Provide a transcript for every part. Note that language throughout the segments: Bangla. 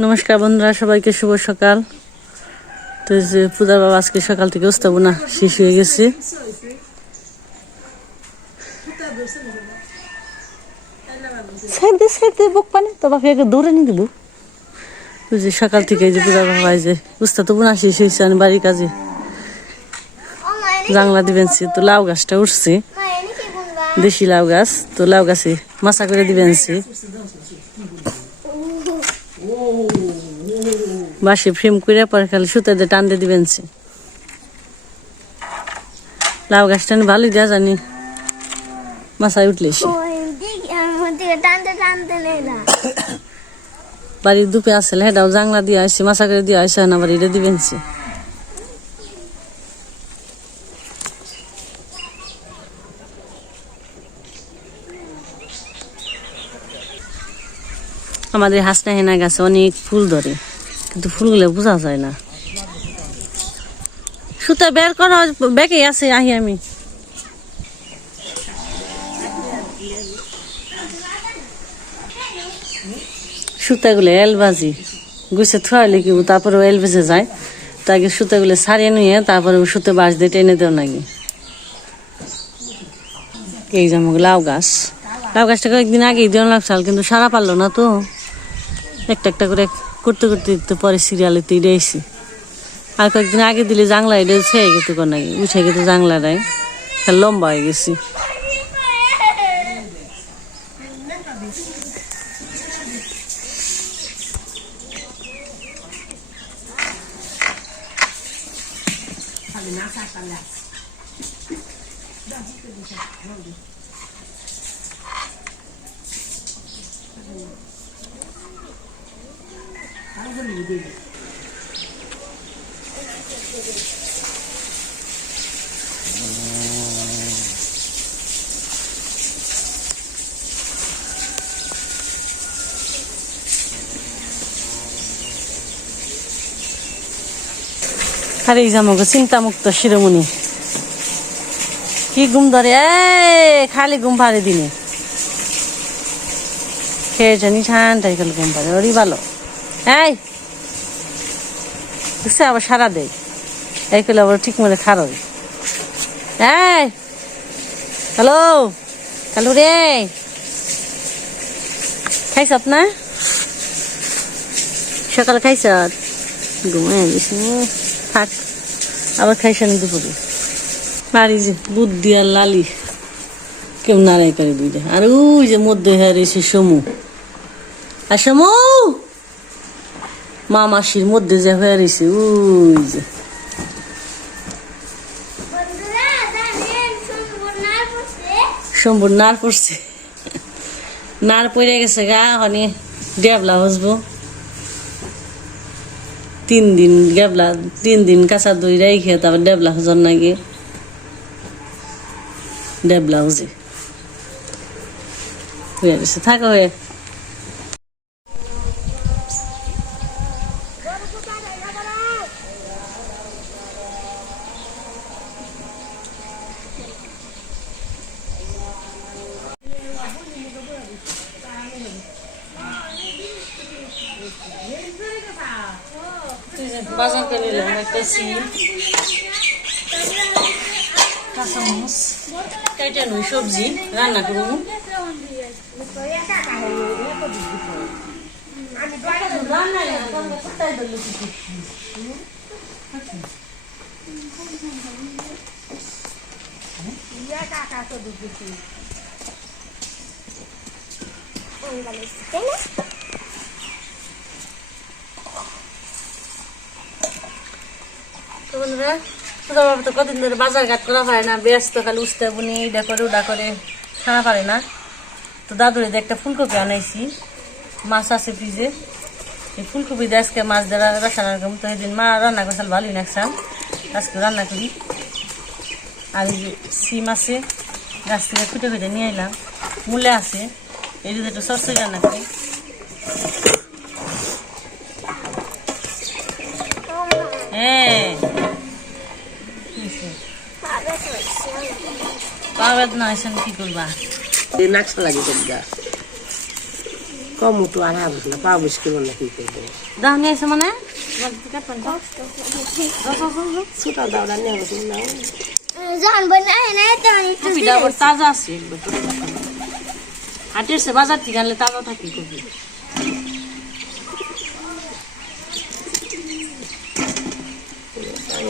নমস্কার বন্ধুরা সবাইকে শুভ সকাল। তো যে পূজার বাবা আজকে সকাল থেকে না শেষ হয়ে গেছে। সাহেব দে সাহেব দে বুক পানে। তো বাকি আগে দৌড়ে নিয়ে দেবো। ওই যে সকাল থেকে এই যে পূজার বাবা যে উস্তা তো বোনা শেষ হয়েছে আমি বাড়ির কাজে জাংলা দিবেন তো লাউ গাছটা উঠছে। দেশি লাউ গাছ তো লাউ গাছে মাছা করে দিবেন বাসে ফ্রেম করে পরে খালি সুতে দিয়ে টান দিয়ে দিবেন সে। লাউ গাছটা ভালোই দেওয়া জানি মাথায় উঠলে সে বাড়ির দুপে আসে হেটাও জাংলা দিয়ে আসছে মাছা করে দিয়ে আসছে না বাড়িটা দিবেন সে। আমাদের হাসনা হেনা গাছে অনেক ফুল ধরে কিন্তু ফুলগুলো বোঝা যায় না। সুতা বের করা ব্যাগে আছে, আহি আমি। সুতাগুলো এলবাজি। গুছে থুয়াইলে কি তারপরে এল বেজে যায়। তাকে সুতাগুলো সারিয়ে নিয়ে তারপরে সুতো বাঁশ দিয়ে টেনে দেও নাকি। এই যেমন লাউ গাছ। লাউ গাছটা কয়েকদিন আগেই দেওয়া লাগছাল কিন্তু সারা পারল না তো। একটা একটা করে করতে করতে তো পরে সিরিয়ালে তো এসি আর কয়েকদিন আগে দিলে জাংলা এটা ছেয়ে গেত কর নাকি? উঠে গেত জাংলাটাই লম্বা হয়ে গেছি। আর এই জামাকে চিন্তা মুক্ত শিরোমণি। কি ঘুম ধরে? এ খালি ঘুম পারে দিনে। খেয়ে জানি ঠান্ডাই খালি ঘুম পারে ওরই ভালো। এই বুঝছে আবার সারা দেয়। এই করলে আবার ঠিক মতো খারো এই, হ্যালো হ্যালো রে। খাইছ না? সকালে খাইছ ঘুমাই গেছি। থাক আবার খাইছেন দুপুরে। বাড়ি যে বুদ্ধি আর লালি কেউ নাড়াই করে দুইটা আর ওই যে মধ্যে হ্যাঁ রয়েছে সমু। আর সমু মা মাসির মধ্যে যে হয়ে রয়েছে ওই যে। সম্বর নার পড়ছে? নার পড়ে গেছে গা হনি ডেবলা হসবো তিন দিন ডেবলা তিন দিন কাঁচা দই রাইখে তারপর ডেবলা হজন নাকি। ডেবলা হজে থাকো হয়ে বাজার করে নিলাম একটা সিম কাঁচামচ কাইটা নই সবজি রান্না করব তো বন্ধুরা তোরা বাবা তো কদিন ধরে বাজার ঘাট করা পারে না, ব্যস্ত, খালি উঠতে বুনি ইডা করে উডা করে, খাওয়া পারে না। তো দাদুরে একটা ফুলকপি আনাইছি, মাছ আছে ফ্রিজে। এই ফুলকপি দিয়ে আজকে মাছ দিয়ে রান্না করব তো এদিন মা রান্না করছিল ভালোই নাকসাম আজকে রান্না করি। আর এই যে সিম আছে, গাছ থেকে ফুটে ফুটে নিয়ে এলাম মূলে আছে, এই যদি একটু সরষে রান্না করি। হ্যাঁ। পা বেদনা হয়েছে কি করবা? এই নাকশা লাগে তোমরা কম তো আর হাবুস না করব না কি করব? দাও নিয়ে এসে মানে। ছোটা দাওড়া নিয়ে হাবুস না না তাজা আছে। হাটের সে বাজার থেকে আনলে তাজা থাকি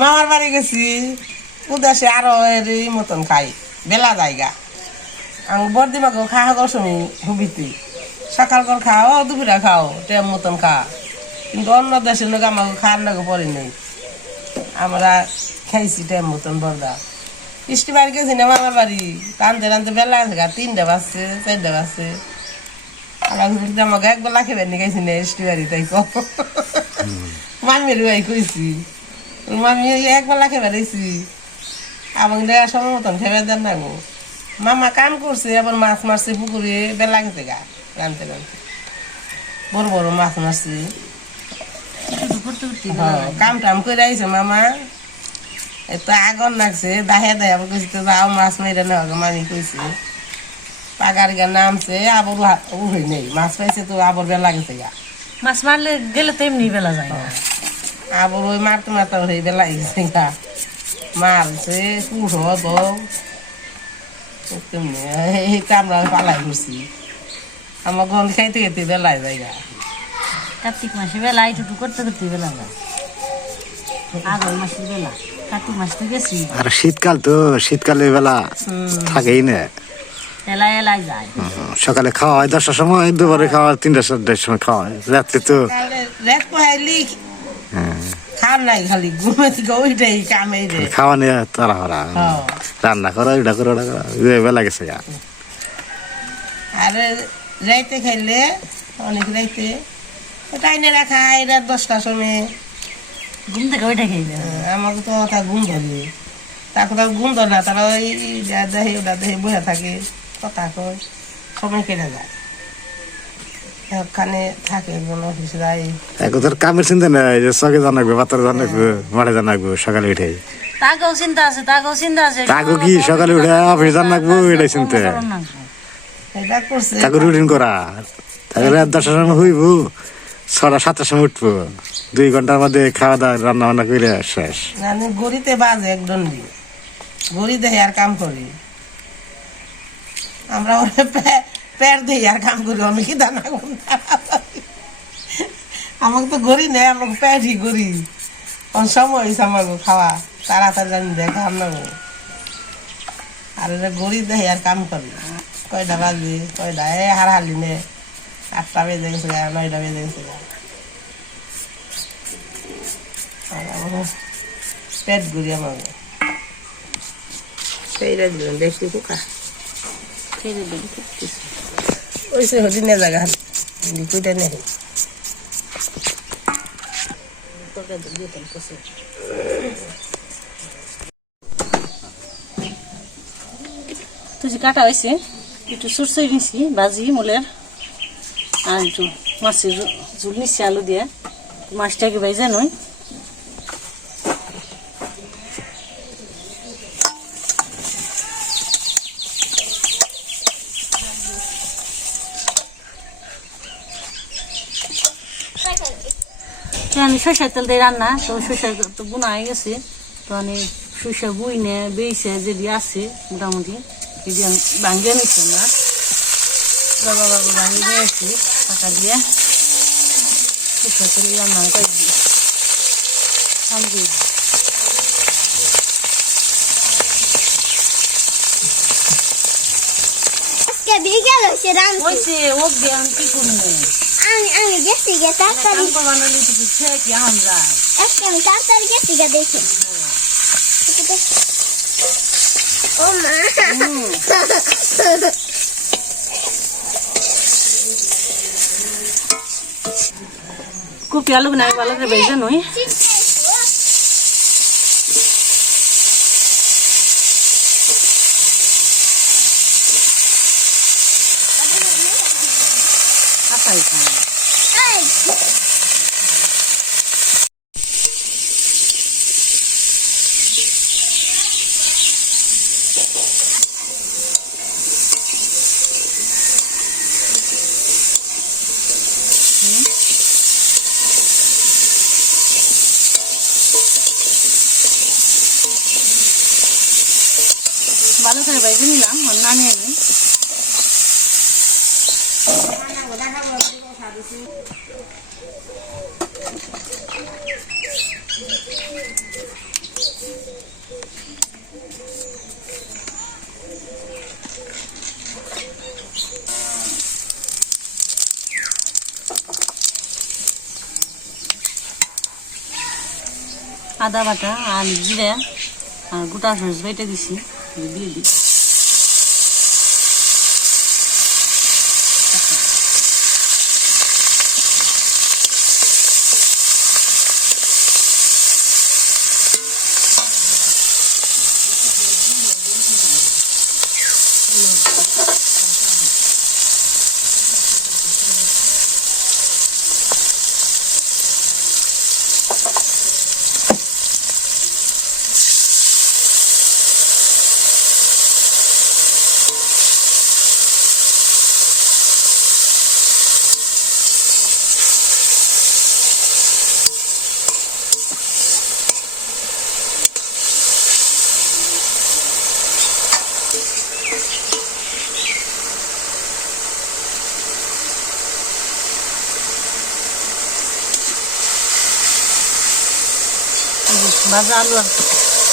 মামার বাড়ি গেছি। উদাসে আরও এর এই মতন খাই। বেলা জায়গা। আং বর্দিমাকে খাওয়া কর সময় হুবিতি। সকাল কর খাও দুপুরে খাও টেম মতন খা। কিন্তু অন্য দেশের লোক আমাকে খাওয়ার নাকি পরে নেই। আমরা খাইছি টাইম মতন বর্দা বৃষ্টি বাড়ি গেছি না মামার বাড়ি। টানতে টানতে বেলা আছে গা তিনটে বাজছে চারটে বাজছে। আবার ঘুরতে আমাকে এক বেলা খেবে নি গেছি না বৃষ্টি বাড়ি তাই কো মামির ভাই কইছি। মামি এক বেলা খেবে দিয়েছি আমাকে দেওয়ার সময় মতন খেবে দেন না গো মামা কাম করছে আবার মাছ মারছে পুকুরে বেলা গেছে গা রানতে রানতে। বড় বড় মাছ মারছে। হ্যাঁ, কাম টাম করে আইছে মামা। তো আগর লাগছে দাহে দাহে আবার কইছে তো যাও মাছ মেরে নেওয়া গো মামি কইছে। পাগার গা নামছে আবার উঠে নেই। মাছ পাইছে তো আবার বেলা গেছে গা। মাছ মারলে গেলে তো এমনি বেলা যায় না। আবার ওই মারতে মারতে গা। মারছে কুড়ো তো এই কামড়া পালাই করছি। আমার গন্ধ খাইতে খেতে বেলায় যায় গা। কার্তিক মাসে বেলা এইটুকু করতে করতে বেলা যায়। আগর মাসের বেলা কার্তিক মাস তো গেছি। আর শীতকাল তো শীতকালে বেলা থাকেই না। এলাই এলাই যায়। সকালে খাওয়া হয় দশটার সময় দুপুরে খাওয়া হয় তিনটা চারটার সময় খাওয়া হয়। রাত্রে তো রেত হ্যাঁ, খান নাই খালি ঘুমে থেকে ওইটাই কামে খাওয়া নিয়ে তারা হরা। রান্না করা ওইটা করে ওটা করা বেলা গেছে গা। আর রাইতে খাইলে অনেক রাইতে রাত দশটার সময়। ঘুম থেকে ওইটা খেয়ে আহ, আমাকে তো তা ঘুম ধরে। তারপর তার ঘুম ধরে না তারা ওই যা দেখে ওটা দেখে বসে থাকে কথা কয় সময় কেটে যায় ওখানে থাকে কোনো অফিস যায় এখন তোর কামের চিন্তা নেই যে চকে জানাকবে বাতারে জানাকবে মাঠে জানাকবে সকালে উঠে তাকেও চিন্তা আছে তাকেও চিন্তা আছে তাকে কি সকালে উঠে অফিস জানাকবো এটাই চিন্তা। তাকে রুটিন করা। তাকে রাত দশটার সময় হইব ছটা সাতটার সময় উঠবো। দুই ঘণ্টার মধ্যে খাওয়া দাওয়া রান্না বান্না করে শেষ। গড়িতে বাজে এক দণ্ডি গড়ি দেখে আর কাম করি। আমরা ওরে পে- পেট দিয়ে আর কাম করি আমি কি দানা আমাকে তো গড়ি নেই আমাকে পেটই করি কোন সময় হয়েছে আমাকে খাওয়া? তাড়াতাড়ি জানি দেয় খাম না আর এটা গড়ি দেখে আর কাম করি কয়টা বাজে কয়টা? এ হারহালি নে। আটটা বেজে গেছে গা, নয়টা বেজে গেছে গা। পেট ঘুরি আমাকে। সেইটা দিলাম বেশি পোকা ওই সে হদি নে জায়গা লিকুইডে নেই তুই কাটা হয়েছে একটু সরষে নিছি ভাজি মুলের, আর একটু মাছের ঝোল নিচ্ছি আলু দিয়ে। মাছটাকে ভেজে নই তো আমি সরষের তেল দিয়ে রান্না তো সরষের তো বোনা হয়ে গেছে। তো আমি সরষে বুইনে বেইছে যদি আছে মোটামুটি যদি আমি ভাঙ্গে নিচ্ছি আমরা। বাবা বাবা ভাঙ্গে নিয়েছি টাকা দিয়ে সরষের তেল রান্না করে দিই। হয়েছে রান্না। ওইছে ও দিয়ে আমি আমি গেছি গে তাড়াতাড়ি আজকে আমি তাড়াতাড়ি গেছি গে দেখি। ও মা। কপি আলু না ভালো করে বেজে নই আসাই খাই এই, ভালো করে ভেজে নিলাম নামিয়ে নিই। আদা বাটা আর জিরে, আর গোটা সরিষ বেটে দিছি। এই দিয়ে দিই ভাজা আলু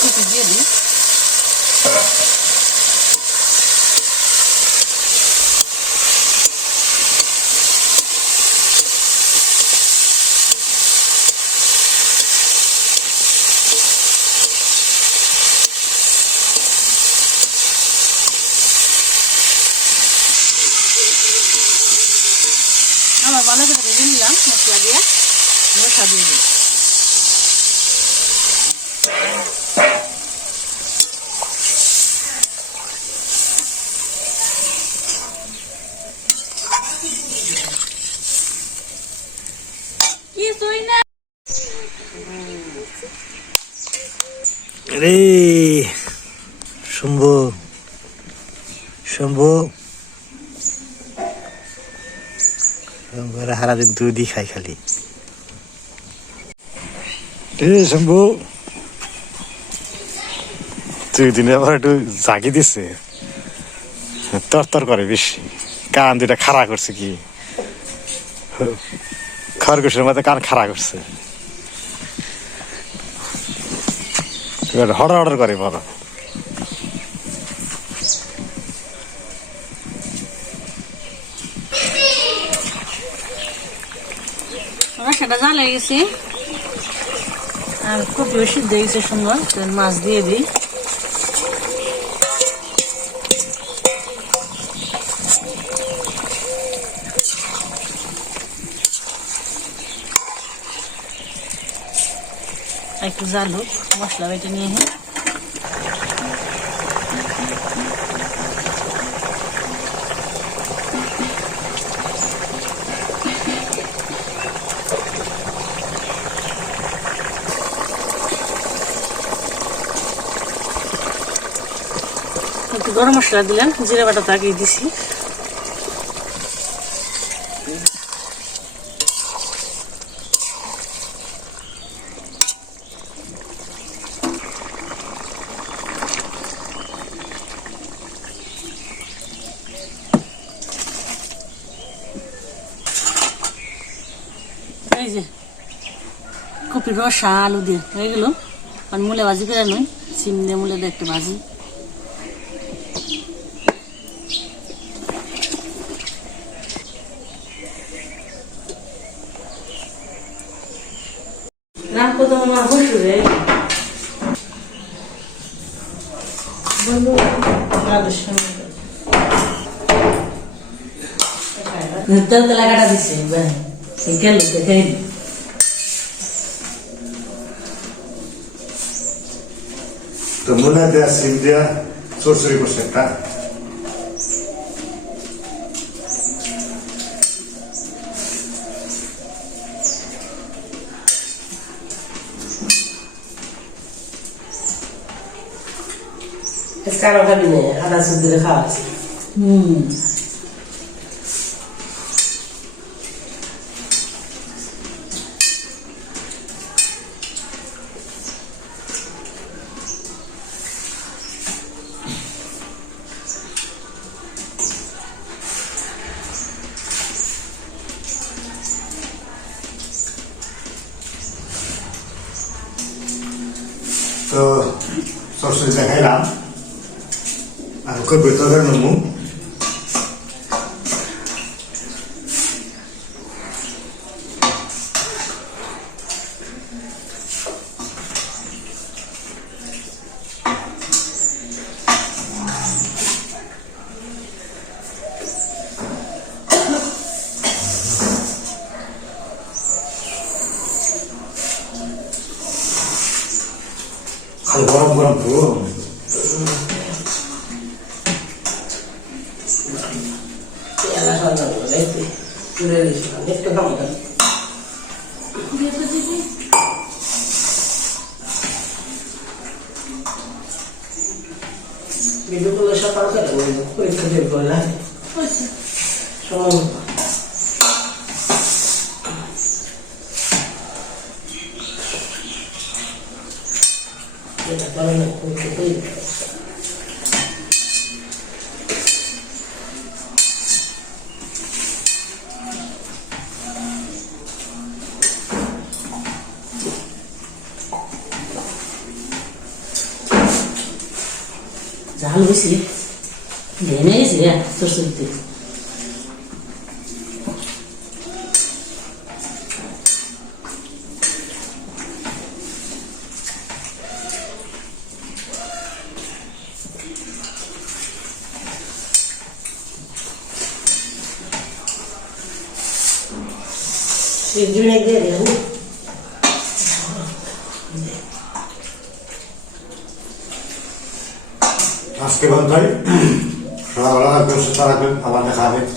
কুচি দিয়ে দিই আমার ভালো করে ভেজে নিলাম মশলা দিয়ে মশলা দিয়ে দিই রে, শম্ভু শম্ভু। শম্ভুরা সারাদিন দুধই খাই খালি। রে দিনে আবার একটু জাগি দিছে। তর তর করে বেশি। কান দুটা খাড়া করছে কি? খরগোশের মধ্যে কান খাড়া করছে। এবার হড়ার করে বড় সেটা জাল হয়ে আর খুব বেশি হয়ে সুন্দর মাছ দিয়ে দিই। আর একটু মশলা বেটে নিয়ে একটু গরম মশলা দিলাম জিরে বাটা তো দিছি এই যে কপি রসা আলু দিয়ে। হয়ে গেল। আর মূলে ভাজি করে নই সিম দিয়ে মূলে দিয়ে একটু ভাজি। আমার বসুরে বন্ধু তেল তেলা দিচ্ছে গেল দেখে তো মনে দেয়া সিম দিয়া চরচরি করছে একটা আজকে আরও খাবি না আদা সুদ আর কই তরকারি নমু খালি গরম গরম তো পেয়ালা সন্ধ্যা করে দেখতে চুড়ে দিয়েছিলাম একটু খাব না করলে করে বলব পরীক্ষা বের করলে সময়। এটা করে না পরীক্ষা করে দিতে হবে। ঝাল বেশি ভেঙে গেছে তোর সত্যি